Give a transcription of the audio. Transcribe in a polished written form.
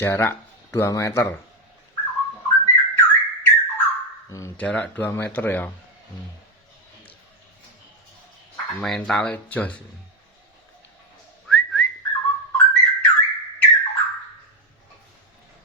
jarak 2 meter. Jarak 2 meter ya. Mentalnya jos.